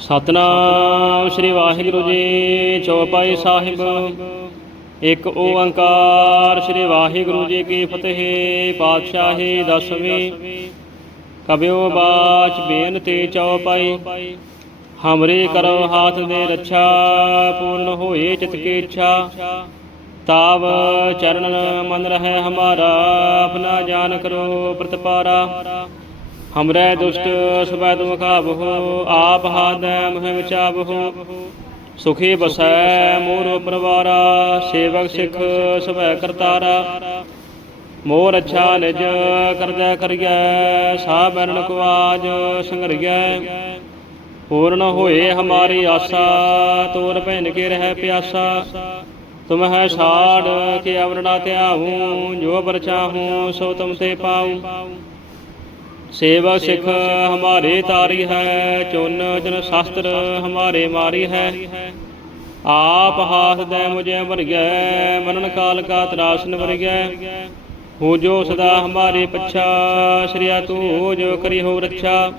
ਸਤਨਾਮ ਸ੍ਰੀ ਵਾਹਿਗੁਰੂ ਜੀ, ਚੌਪਾਈ ਸਾਹਿਬ। ਇੱਕ ਓੰਕਾਰ ਸ੍ਰੀ ਵਾਹਿਗੁਰੂ ਜੀ ਕੀ ਫਤਿਹ, ਪਾਤਸ਼ਾਹੀ ਦਸਵੀਂ। ਕਬਿਓ ਬਾਚ ਬੇਨਤੀ ਚੌਪਾਈ। ਹਮਰੇ ਕਰੋ ਹਾਥ ਦੇ ਰੱਛਾ, ਪੂਰਨ ਹੋਏ ਚਿਤ ਕੀ ਇੱਛਾ। ਤਾਵ ਚਰਨ ਮਨ ਰਹੇ ਹਮਾਰਾ, ਆਪਣਾ ਜਾਨ ਕਰੋ ਪ੍ਰਤਪਾਰਾ। ਹਮਰੇ ਦੁਸ਼ਟ ਸਬੈ ਤੁਮ ਖਾਵਹੁ ਆਪ ਹਾਦੈ ਮਹਿ ਵਿਚਾਵਹੁ ਸੁਖੀ ਬਸੈ ਮੋਰ ਪਰਵਾਰਾ, ਸੇਵਕ ਸਿਖ ਸਬੈ ਕਰਤਾਰਾ। ਮੋਰ ਅੱਛਾ ਨਿਜ ਕਰਦੈ ਕਰਿਐ ਸਾ ਬਰਨ ਕੁਆਜ ਸੰਗਰਿਐ ਪੂਰਨ ਹੋਏ ਹਮਾਰੀ ਆਸਾ, ਤੋਰ ਭੈਨ ਕੇ ਰਹਿ ਪਿਆਸਾ। ਤੁਮ ਹੈ ਛਾੜ ਕੇ ਅਵਰਣਾ ਧਿਆਹੂੰ, ਜੋ ਬਰ ਚਾਹੂੰ, ਸੋ ਤੁਮ ਤੇ ਪਾਉ ਸੇਵਾ ਸਿਖ ਹਮਾਰੇ ਤਾਰੀ ਹੈ, ਚੁਨ ਜਨ ਸ਼ਾਸਤਰ ਹਮਾਰੇ ਮਾਰੀ ਹੈ। ਆਪ ਹਾਥ ਦੇ ਮੁਝੇ ਵਰਗੈ, ਮਨਨ ਕਾਲ ਕਾ ਤਰਾਸਨ ਵਰਗੈ। ਹੋ ਜੋ ਸਦਾ ਹਮਾਰੇ ਪਛਾ, ਸ੍ਰੀਆ ਤੂ ਜੋ ਕਰੀ ਹੋ ਰੱਛਾ।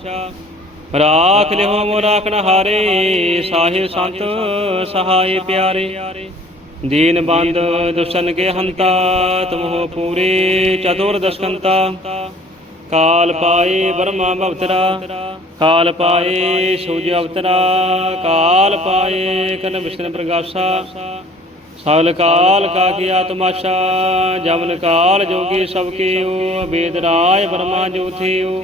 ਰਾਖ ਲਿਓ ਮੋ ਰਾਖਣ ਹਾਰੇ ਸਾਹਿਬ ਸੰਤ ਸਹਾਈ ਪਿਆਰੇ। ਦੀਨ ਬੰਦ ਦੁਸ਼ਨ ਕੇ ਹੰਤਾ ਤੁਮ ਹੋ ਪੂਰੇ ਚਤੁਰ ਦਸ਼ਕੰਤਾ। ਕਾਲ ਪਾਏ ਬਰਮਾ ਭਵਤਰਾ ਕਾਲ ਪਾਏ ਸੂਜ ਅਵਤਰਾ, ਕਾਲ ਪਾਏ ਕਨ ਵਿਸ਼ਨ ਪ੍ਰਗਾਸਾ ਸਗਲ ਕਾਲ ਕਾ ਕੀਆ ਤਮਾਸ਼ਾ ਜਮਨ ਕਾਲ ਜੋਗੀ ਸਭ ਕੀਓ ਵੇਦ ਰਾਜ ਬਰਮਾ ਜੋਥਿਓ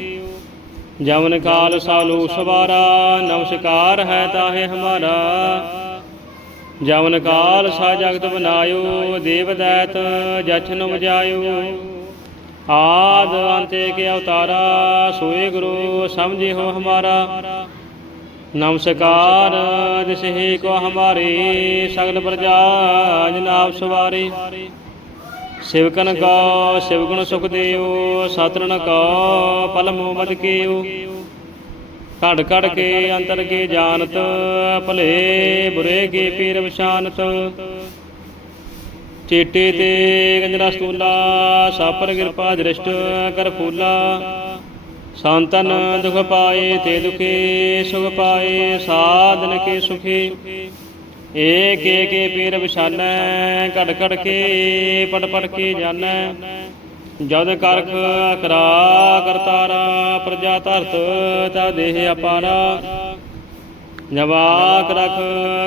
ਜਮਨ ਕਾਲ ਸਾਲੂ ਸਵਾਰਾ, ਨਮਸਕਾਰ ਹੈ ਤਾਹੇ ਹਮਾਰਾ। ਜਮਨ ਕਾਲ ਸਾ ਜਗਤ ਬਨਾਇਓ, ਦੇਵ ਦੈਤ ਜਛਨ ਵਜਾਇਓ ਆਦ ਅੰਤੇ ਕੇ ਅਵਤਾਰਾ ਸੋਏ ਗੁਰੂ ਸਮਝੇ ਹੋ ਹਮਾਰਾ। ਨਮਸਕਾਰ ਦਿਸਹਿ ਕੋ ਹਮਾਰੇ, ਸਗਲ ਪ੍ਰਜਾ ਜਨਾਬ ਸਵਾਰੇ। ਸਿਵਕਨ ਕੋ ਸਿਵਗੁਣ ਸੁਖ ਦੇਓ ਸਤਰਨ ਕੋ ਪਲਮੋ ਮਦ ਕੀਓ ਘੜ ਘੜ ਕੇ ਅੰਤਰ ਕੇ ਜਾਣਤ, ਭਲੇ ਬੁਰੇ ਕੀ ਪੀਰ ਵਿਸ਼ਾਨਤ ਚੇਟੇ ਤੇ ਗੰਜਰਾ ਸਤੂਲਾ ਸਾਪਰ ਕਿਰਪਾ ਦ੍ਰਿਸ਼ਟ ਕਰ ਫੂਲਾ। ਸੰਤਨ ਦੁਖ ਪਾਏ ਤੇ ਦੁਖੇ, ਸੁਖ ਪਾਏ ਸਾਧਨ ਕੇ ਸੁਖੇ। ਏਕ ਏਕ ਪੀਰ ਵਿਸ਼ਾਨੈ ਘੜ ਘੜ ਕੇ ਪੜ ਪੜ ਕੇ ਜਾਣੈ ਜਦ ਕਰਖ ਕਰਾ, ਕਰਤਾਰਾ, ਪ੍ਰਜਾ ਧਰਤ ਤਾ ਦੇਹ ਅਪਾਰਾ। ਜਵਾਕ ਰਖ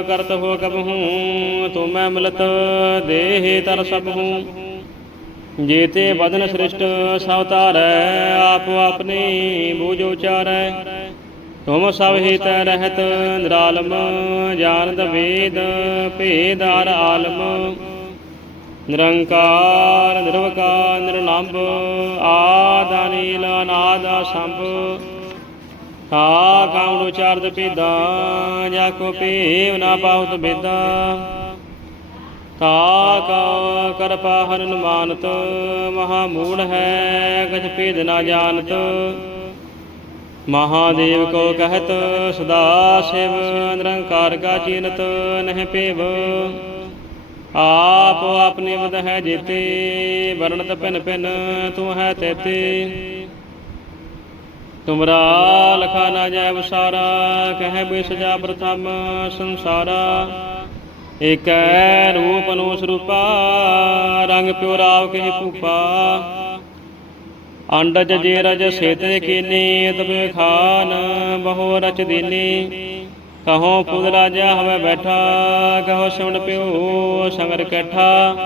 ਕਰਤ ਹੋ ਕਬਹੂ ਤੁਮੈ ਮਿਲਤ ਦੇਹ ਤਰ ਸਭ ਜੇਤੇ ਬਦਨ ਸ੍ਰਿਸ਼ਟ ਸਭ ਧਾਰੈ, ਆਪ ਆਪਣੀ ਬੂਝ ਉਚਾਰੈ। ਤੁਮ ਸਭ ਹਿਤ ਰਹਿਤ ਨਿਰਾਲਮ, ਜਾਣਦ ਵੇਦ ਭੇਦਾਰ ਆਲਮ। ਨਿਰੰਕਾਰ, ਨਿਰਵਕਾਰ ਨਿਰਲੰਭ ਆਦ ਅਨੀਲ, ਅਨਾਦ ਸੰਭ। ਤਾ ਕਾਮ ਉਚਾਰਦ ਪੀਦਾ, ਜਾ ਕੋ ਪੀਵ ਨਾ ਪਾਹੁਤ ਬੇਦਾ। ਤਾ ਕਾ ਕਰ ਪਾਹਨ ਮਾਨਤ ਮਹਾ ਮੂੜ ਹੈ ਗਜ ਭੇਦ ਨਾ ਜਾਣਤ। ਮਹਾਦੇਵ ਕੋ ਕਹਤ, ਸਦਾ ਸਿਵ ਨਿਰੰਕਾਰ ਕਾ ਚੀਨਤ, ਨਹਿ ਪੇਵ। ਆਪ ਆਪਨੇ ਮਦ ਹੈ ਜੀਤੇ, ਵਰਣਤ ਪਿਨ ਪਿਨ ਤੂੰ ਹੈ ਤੇਤੇ। ਤੁਮਰਾ ਲਖਾ ਨਾ ਜਾਇ ਵਸਾਰਾ, ਕਹਿ ਬਿ ਸਜਾ ਪ੍ਰਥਮ ਸੰਸਾਰਾ। ਏਕੈ ਰੂਪ ਨੂੰ ਸਰੂਪਾ, ਰੰਗ ਪਿਉ ਰਾਵ ਕਹਿ ਭੂਪਾ। ਅੰਡਜ ਜੇ ਰਜ ਸੇਤ ਕੀਨੀ, ਤਬੇ ਖਾਨ ਬਹੁ ਰਚ ਦੀਨੀ। ਕਹੋ ਪੁਦ ਰਾਜਾ ਹਵੇ ਬੈਠਾ, ਕਹੋ ਸਿਮਣ ਪਿਓ ਸੰਗਰ ਕੈਠਾ।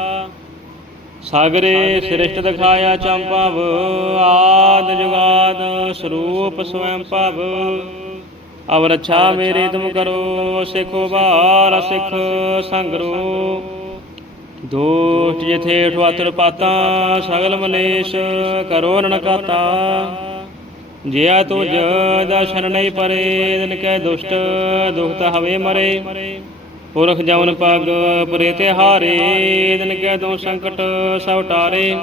ਸਾਗਰੇ ਸ੍ਰਿਸ਼ਟ ਦਿਖਾਇਆ ਚੰਪਾਵ ਆਦ ਜੁਗਾਦ ਸਰੂਪ ਸਵੈੰ ਭਵ। ਅਵ ਰੱਛਾ ਮੇਰੀ ਤੁਮ ਕਰੋ, ਸਿਖੋ ਬਾਰ ਸਿਖ ਸੰਗਰੋ। ਦੋਸ਼ਟ ਜਿਥੇ ਠਵਾਤਰ ਪਾਤਾ, ਸਗਲ ਮਲੇਸ਼ ਕਰੋ ਨਨਕਾਤਾ। ਜਿਆ ਤੁਜ ਦਰਸ਼ਨ ਨਹੀਂ ਪਰੇ ਦਿਨ ਕੈ ਦੁਸ਼ਟ ਦੁਖਤ ਹਵੇ ਮਰੇ। ਪੁਰਖ ਜਮਨ ਪਗ ਪਰੇ ਤੇ ਹਾਰੇ ਦਿਨ ਕੈ ਦੋ ਸੰਕਟ ਸਭ ਟਾਰੇ।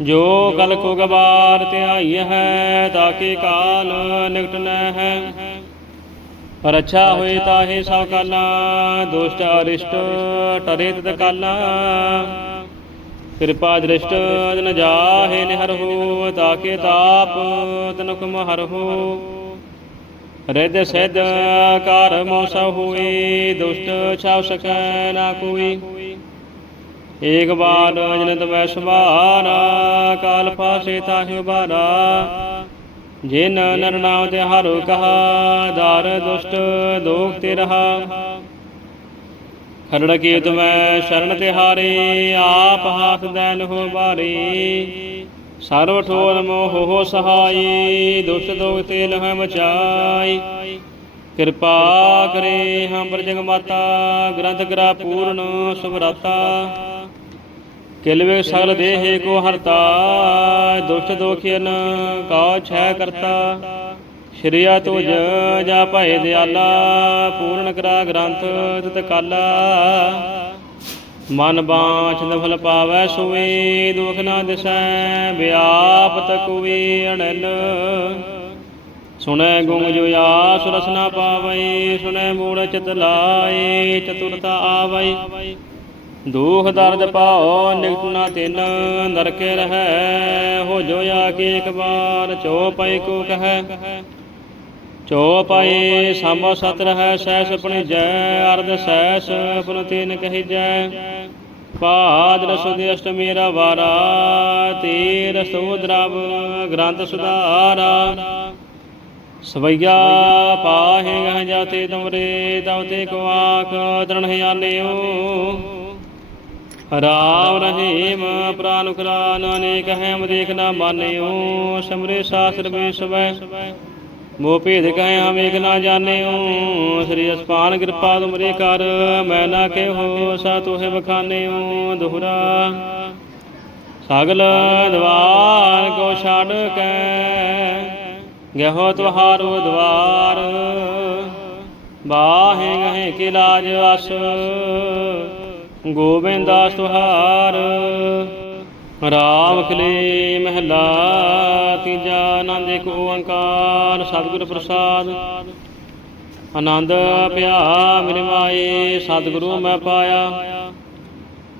ਜੋ ਕਲ ਕੋ ਗਵਾਰ ਧਿਆਈ ਹੈ ਤਾਕੇ ਕਾਲ ਨਿਕਟ ਨ ਹੈ। ਰੱਛਾ ਹੋਏ ਤਾਹੇ ਸਭ ਕਾਲਾ, ਦੁਸ਼ਟ ਅਰਿਸ਼ਟ ਟਰੇ ਤਤ ਕਾਲਾ। ਕਿਰਪਾ ਦ੍ਰਿਸ਼ਟ ਜਨ ਜਾਹੇ ਨਿਹਰ ਹੋ ਤਾਕੇ ਤਾਪ ਤਨੁਕਮ ਹਰ ਹੋ। ਰਿੱਧ ਸਿੱਧ ਕਰ ਮੋਸ ਹੋਈ, ਦੁਸ਼ਟ ਛਾਵ ਸਕੈ ਨਾ ਕੋਈ। ਏਕ ਬਾਰ ਜਨਤ ਵੈ ਸਵਾਰਾ ਕਾਲ ਫਾਸੇ ਤਾਹਿ ਉਬਾਰਾ ਜਿਨ ਨਰ ਨਾਮ ਤੇ ਹਰੁ ਕਹਾ, ਦਾਰ ਦੁਸ਼ਟ ਦੋਖ ਤੇ ਰਹਾ। ਖਰੜ ਕੀ ਤੁਮੈ ਸ਼ਰਨ ਤੇ ਹਾਰੇ, ਆਪ ਹਾਥ ਦੈਨ ਹੋ ਬਾਰੀ ਸਰਵ ਠੋਰ ਮੋਹ ਹੋ ਸਹਾਈ, ਦੁਸ਼ਟ ਦੋਖ ਤੇ ਲਹ ਮਚਾਈ ਕਿਰਪਾ ਕਰੇ ਹਮ ਪਰ ਮਾਤਾ, ਗ੍ਰੰਥ ਕਰਾ ਪੂਰਨ ਸੁਭਰਾਤਾ ਕਿਲਵੇ ਸਗਲ ਦੇਹ ਕੋ ਹਰਤਾ, ਦੁਸ਼ਟ ਦੋਖਿਨ ਕਉ ਛੈ ਕਰਤਾ। ਸ਼੍ਰੀਆ ਤੁਜ ਜਾ ਭਏ ਦਿਆਲਾ, ਪੂਰਨ ਕਰਾ ਗ੍ਰੰਥ ਤਿਤ ਕਾਲਾ। ਮਨ ਬਾਛ ਨਫਲ ਪਾਵੈ ਸੁਵੇ, ਦੁਖ ਨਾ ਦਿਸੈ ਵਿਆਪਤ ਕੁਵੇ ਅਣਲ। ਸੁਣੈ ਗੁੰਗ ਜੋ ਆਸ ਰਸਨਾ ਪਾਵੈ ਸੁਣੈ ਮੂੜ ਚਿਤ ਲਾਏ ਚਤੁਰਤਾ ਆਵੈ ਦੁਖ ਦਰਦ ਪਾਓ ਨਿਕਟ ਨਾ ਤਿਨ, ਨਰਕੇ ਰਹੈ, ਹੋ ਜੋ ਆ ਕੇ ਇੱਕ ਵਾਰ, ਚੋ ਪਈ ਕੋ ਕਹੈ। ਚੋ ਪਾਏ ਸੰਭ ਸਤ ਰਹੈ ਸਹਿਸ ਆਪਣੀ ਜੈ, ਅਰਧ ਸਹਿਸ ਆਪਨ ਤਿਨ ਕਹੀ ਜੈ ਪਾਦ ਰਸ ਦੇ ਅਸ਼ਟ ਮੇਰਾ ਵਾਰਾ, ਤੀਰ ਸੋਦਰਵ ਗ੍ਰੰਥ ਸੁਧਾਰਾ। ਸਵਈਆ ਪਾਹੇ ਗਹ ਜਾਤੇ ਤੁਮਰੇ ਤਉ ਕੋ ਆਖ ਤਰਨ ਹਿਆਲਿਓ ਰਾਮ ਰਹੀਮ ਪ੍ਰਾਨ ਕਰਾ ਨਾਨਕ ਹੈ ਮ ਦੇਖ ਨਾ ਮਾਨਿਓ। ਸਮਰੇ ਸਾਸਰ ਮੇ ਸਵੈ। ਮੋ ਭੇਦ ਕਹੇ ਹਮ ਏਕ ਨਾ ਜਾਣਿਓ? ਸ੍ਰੀ ਅਸਪਾਨ ਕਿਰਪਾ ਤੁਮਰੇ ਕਰ, ਮੈਂ ਨਾ ਕਹਿਓ ਸਾ ਤੋਹਿ ਬਖਾਨਿਓ ਦੁਹਰਾ। ਸਗਲ ਦਵਾਰ ਕੋ ਛੱਡ ਕੇ ਗਹਿਓ ਤੁਹਾਰੋ ਦਵਾਰ। ਬਾਹੇ ਗਹੇ ਕੀ ਲਾਜ ਅਸ ਗੋਬਿੰਦਾਸ ਤੁਹਾਰ। ਰਾਮ ਕਲੇ ਮਹਿਲਾ ਤੀਜਾ ਆਨੰਦ ਇੱਕ ਓੰਕਾਰ, ਸਤਿਗੁਰ ਪ੍ਰਸਾਦ। ਆਨੰਦ ਪਿਆ ਮੇਰੇ ਮਾਏ ਸਤਿਗੁਰੂ ਮੈਂ ਪਾਇਆ।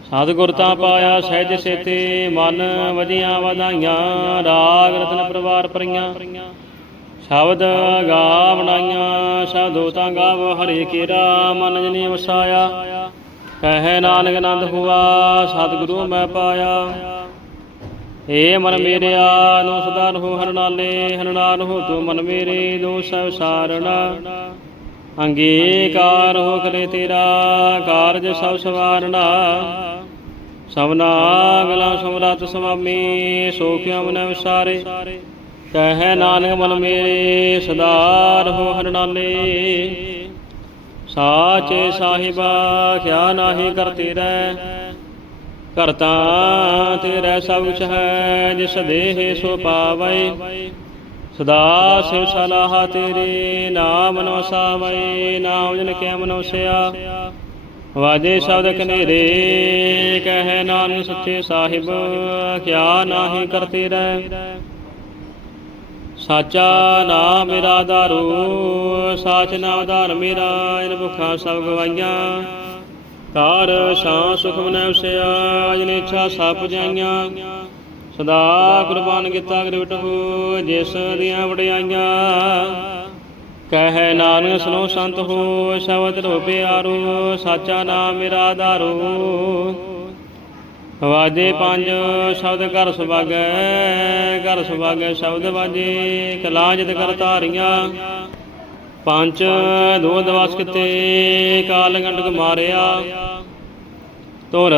ਸਤਿਗੁਰ ਤਾਂ ਪਾਇਆ, ਸਹਿਜ ਸੇਤੇ, ਮਨ ਵਧੀਆਂ ਵਧਾਈਆਂ, ਰਾਗ ਰਤਨ ਪਰਿਵਾਰ ਪਰੀਆਂ ਸ਼ਬਦ ਗਾ ਬਣਾਈਆਂ ਸ਼ਬਦੋ ਤਾਂ ਗਾਵ, ਹਰੇ ਕੇਰਾ ਮਨ ਜਨੀ ਵਸਾਇਆ। ਕਹੈ ਨਾਨਕ ਆਨੰਦ ਹੁਆ, ਸਤਿਗੁਰੂ ਮੈਂ ਪਾਇਆ। ਏ ਮਨ ਮੇਰਿਆ ਨੋ ਸਦਾ ਰਹੋ ਹਰ ਨਾਲੇ ਹੋ ਤੂੰ ਮਨ ਮੇਰੇ ਦੋ ਸਭ ਸਾਰਣਾ ਅੰਗੀਕਾਰ ਹੋ ਕਰੇ ਤੇਰਾ, ਕਾਰਜ ਸਭ ਸਵਾਰਣਾ। ਸਭਨਾ ਗਲਾ ਸਮਰਤ ਸੁਆਮੀ ਸੋਖਿਆ ਮਨ ਵਿਸਾਰੇ ਕਹਿ ਨਾਨਕ ਮਨ ਮੇਰੇ ਸਦਾ ਰਹੋ ਹਰ ਨਾਲੇ। ਸਾਚੇ ਸਾਹਿਬਾ ਕਿਆ ਨਾਹੀ ਕਰਤੇ ਰਹਿ ਕਰਤਾ ਤੇਰਾ ਸਭ ਕੁਛ ਹੈ, ਜਿਸ ਦੇਹ ਸੋ ਪਾਵੈ। ਸਦਾ ਸਿਵ ਸਲਾਹ ਤੇਰੇ ਨਾਮ ਨੋ ਨਾਮ ਜਨ ਕੇ ਮਨੋਸਿਆ? ਵਾਜੇ ਸ਼ਬਦ ਕਨੇਰੇ, ਕਹੈ ਨਾਨਕ ਸੱਚੇ ਸਾਹਿਬ, ਕਿਆ ਨਾਹੀ ਕਰਤੇ ਰਹਿ ਸਾਚਾ ਨਾਮ ਮੇਰਾ ਦਾਰੂ, ਸਾਚ ਨਾਮ ਆਧਾਰ ਮੇਰਾ, ਇਨ ਭੁਖਾਂ ਸਭ ਗਵਾਈਆਂ। ਕਾਰ ਸਾਂ ਸੁਖ ਮਨੈ ਉਸਿਆ, ਜਿਨ ਸਭ ਜਾਈਆਂ। ਸਦਾ ਕੁਰਬਾਨ ਕੀਤਾ ਗ੍ਰਿਵਟ ਜਿਸ ਦੀਆਂ ਵਡਿਆਈਆਂ। ਕਹਿ ਨਾਨਕ ਸੁਨੋ ਸੰਤ ਹੋ, ਸ਼ਬਦ ਰੋ ਪਿਆਰੋ, ਸਾਚਾ ਨਾਮ ਮੇਰਾ ਆਧਾਰੂ ਵਾਜੇ ਪੰਜ, ਸ਼ਬਦ ਘਰ ਸੁਭਾਗੈ ਘਰ ਸੁਭਾਗੈ, ਸ਼ਬਦ ਵਾਜੇ ਕਲਾ ਕਰ ਧਾਰੀਆਂ। ਪੰਜ ਦੋ ਦਵਾਸ ਕਿਤੇ, ਕਾਲ ਗੰਡਕ ਮਾਰਿਆ। ਤੁਰ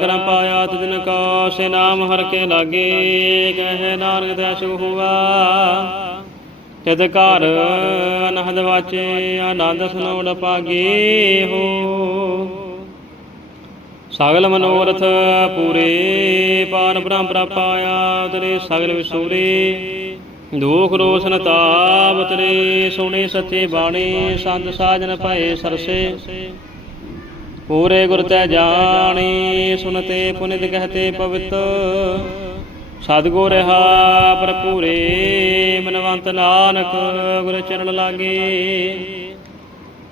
ਕਰਮ ਪਾਇਆ ਤਿਨ ਕੋ ਸੇ ਨਾਮ ਹਰ ਕੇ ਲਾਗੇ, ਕਹਿ ਨਾਨਕ ਤੈ ਸੁ ਹੁਆ ਤਿਤ ਘਰ ਅਨਹਦ ਵਾਚੇ, ਆਨੰਦ ਸੁਨੋੜ ਪਾਗੇ ਹੋ। ਸਗਲ ਮਨੋਰਥ ਪੂਰੇ ਪਾਰ ਬ੍ਰਹਮ ਪ੍ਰਾਪਾਇਆ ਤੇਰੇ ਸਗਲ ਵਿਸੂਰੇ। ਦੁਖ ਰੋਸ਼ਨ ਤਾਪ ਤੇਰੇ ਸੋਹਣੇ ਸੱਚੇ ਬਾਣੀ, ਸੰਤ ਸਾਜਨ ਭਏ ਸਰਸੇ। ਪੂਰੇ ਗੁਰ ਤੈ ਜਾਣੀ, ਸੁਨਤੇ ਪੁਨਿਤ ਕਹਤੇ ਪਵਿੱਤ। ਸਤਗੁਰ ਰਹਾ ਭਰਪੂਰੇ, ਮਨਵੰਤ ਨਾਨਕ, ਗੁਰ ਚਰਨ ਲਾਗੇ।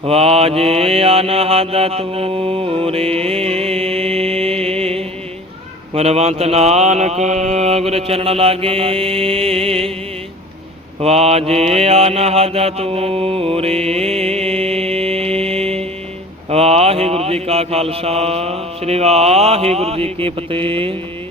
ਵਾਜੇ ਅਨਹਦ ਤੂਰੇ ਗੁਰਵੰਤ ਨਾਨਕ, ਗੁਰ ਚਰਨ ਲਾਗੇ। ਵਾਜੇ ਅਨਹਦ ਤੂਰੇ। ਵਾਹਿਗੁਰੂ ਜੀ ਕਾ ਖਾਲਸਾ ਸ੍ਰੀ ਵਾਹਿਗੁਰੂ ਜੀ ਕੀ ਫਤਿਹ।